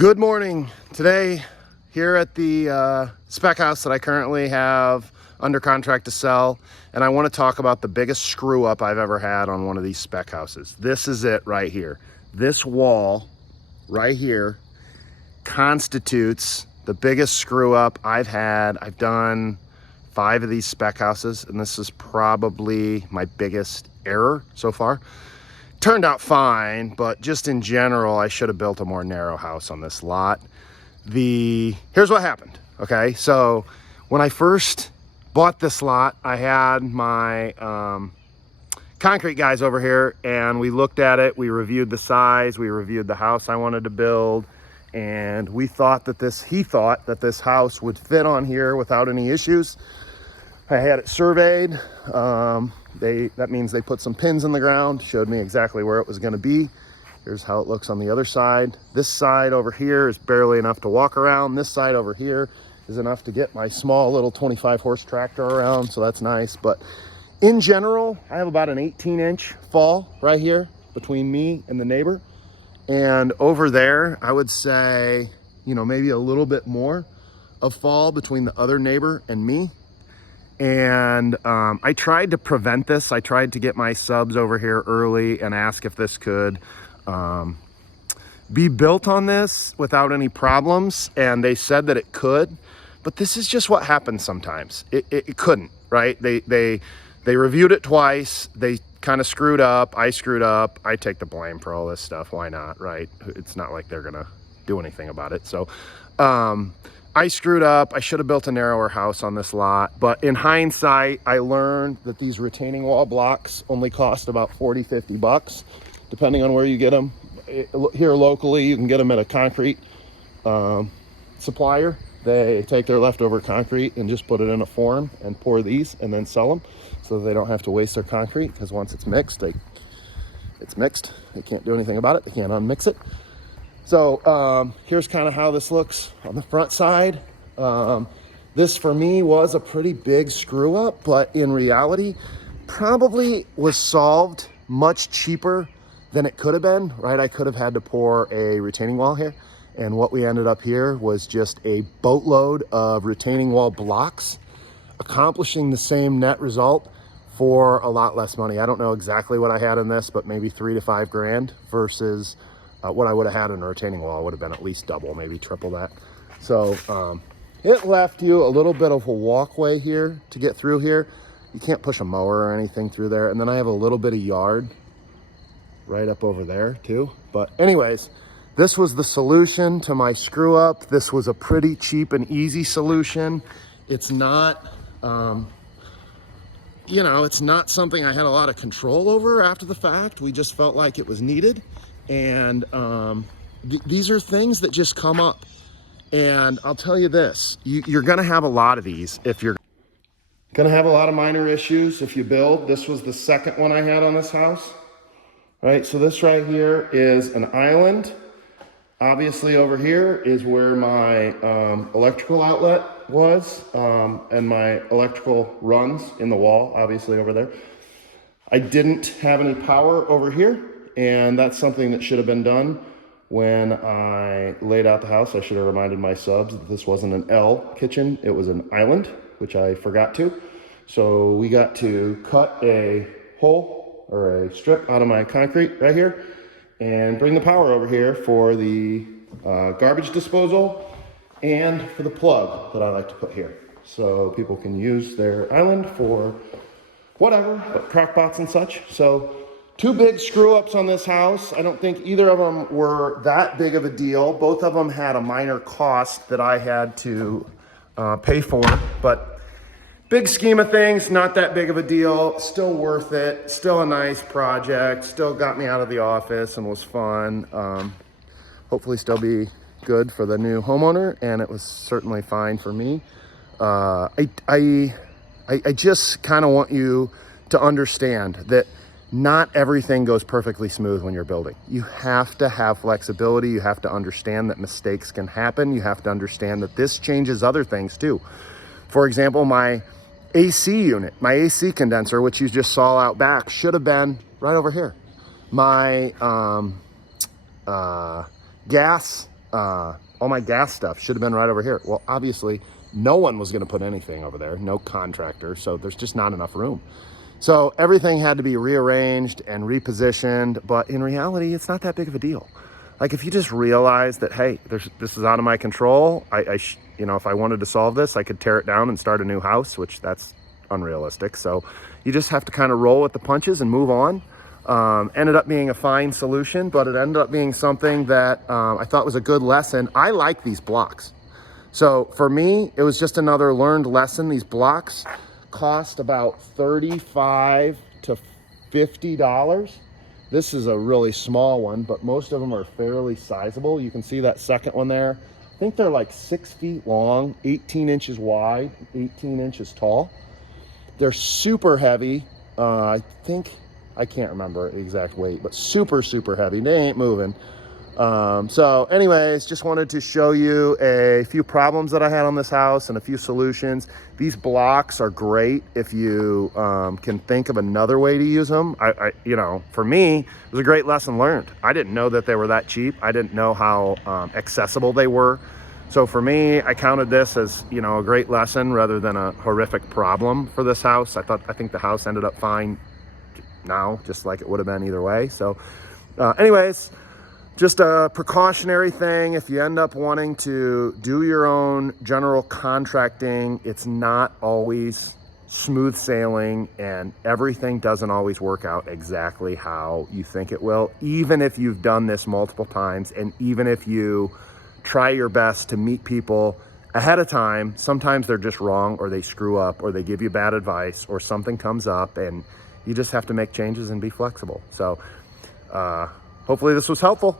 Good morning. Today, here at the spec house that I currently have under contract to sell, and I want to talk about the biggest screw up I've ever had on one of these spec houses. This is it right here. This wall right here constitutes the biggest screw up I've had. I've done 5 of these spec houses, and this is probably my biggest error so far. Turned out fine, but just in general, I should have built a more narrow house on this lot. Here's what happened, okay? So when I first bought this lot, I had my concrete guys over here, and we looked at it, we reviewed the size, we reviewed the house I wanted to build, and he thought that this house would fit on here without any issues. I had it surveyed. That means they put some pins in the ground, showed me exactly where it was going to be. Here's how it looks on the other side. This side over here is barely enough to walk around. This side over here is enough to get my small little 25 horse tractor around, so that's nice. But in general, I have about an 18-inch fall right here between me and the neighbor. And over there, I would say, maybe a little bit more of fall between the other neighbor and me. And I tried to prevent this. I tried to get my subs over here early and ask if this could be built on this without any problems. And they said that it could, but this is just what happens sometimes. It couldn't, right? They reviewed it twice. They kind of screwed up. I screwed up. I take the blame for all this stuff. Why not, right? It's not like they're gonna do anything about it. So I screwed up. I should have built a narrower house on this lot, but in hindsight, I learned that these retaining wall blocks only cost about 40, 50 bucks, depending on where you get them. Here locally, you can get them at a concrete supplier. They take their leftover concrete and just put it in a form and pour these and then sell them so they don't have to waste their concrete, because once it's mixed, it's mixed. They can't do anything about it. They can't unmix it. So here's kind of how this looks on the front side. This for me was a pretty big screw up, but in reality probably was solved much cheaper than it could have been, right? I could have had to pour a retaining wall here, and what we ended up here was just a boatload of retaining wall blocks, accomplishing the same net result for a lot less money. I don't know exactly what I had in this, but maybe 3 to 5 grand versus what I would have had in a retaining wall would have been at least double, maybe triple that. So it left you a little bit of a walkway here to get through here. You can't push a mower or anything through there. And then I have a little bit of yard right up over there too. But anyways, this was the solution to my screw up. This was a pretty cheap and easy solution. It's not, it's not something I had a lot of control over after the fact. We just felt like it was needed. And these are things that just come up. And I'll tell you this, you're gonna have a lot of these if you're gonna have a lot of minor issues if you build. This was the second one I had on this house, right? So this right here is an island. Obviously over here is where my electrical outlet was, and my electrical runs in the wall, obviously over there. I didn't have any power over here. And that's something that should have been done when I laid out the house. I should have reminded my subs that this wasn't an L kitchen, it was an island, which I forgot to. So we got to cut a hole or a strip out of my concrete right here and bring the power over here for the garbage disposal and for the plug that I like to put here. So people can use their island for whatever, but crock pots and such. So 2 big screw ups on this house. I don't think either of them were that big of a deal. Both of them had a minor cost that I had to pay for, but big scheme of things, not that big of a deal. Still worth it. Still a nice project. Still got me out of the office and was fun. Hopefully still be good for the new homeowner, and it was certainly fine for me. I just kind of want you to understand that not everything goes perfectly smooth when you're building. You have to have flexibility. You have to understand that mistakes can happen. You have to understand that this changes other things too. For example, my AC unit, my AC condenser, which you just saw out back, should have been right over here. My gas all my gas stuff should have been right over here. Well, obviously no one was going to put anything over there, no contractor, so there's just not enough room. So everything had to be rearranged and repositioned, but in reality, it's not that big of a deal. Like if you just realize that, hey, this is out of my control, you know, if I wanted to solve this, I could tear it down and start a new house, which that's unrealistic. So you just have to kind of roll with the punches and move on. Ended up being a fine solution, but it ended up being something that I thought was a good lesson. I like these blocks. So for me, it was just another learned lesson. These blocks cost about $35 to $50. This is a really small one, but most of them are fairly sizable. You can see that second one there. I think they're like 6 feet long, 18 inches wide, 18 inches tall. They're super heavy. I can't remember the exact weight, but super, super heavy. They ain't moving. So anyways, just wanted to show you a few problems that I had on this house and a few solutions. These blocks are great if you can think of another way to use them. You know, for me, it was a great lesson learned. I didn't know that they were that cheap. I didn't know how accessible they were. So for me, I counted this as, you know, a great lesson rather than a horrific problem for this house. I think the house ended up fine now, just like it would have been either way. So anyways, just a precautionary thing. If you end up wanting to do your own general contracting, it's not always smooth sailing, and everything doesn't always work out exactly how you think it will, even if you've done this multiple times, and even if you try your best to meet people ahead of time. Sometimes they're just wrong, or they screw up, or they give you bad advice, or something comes up, and you just have to make changes and be flexible. So hopefully this was helpful.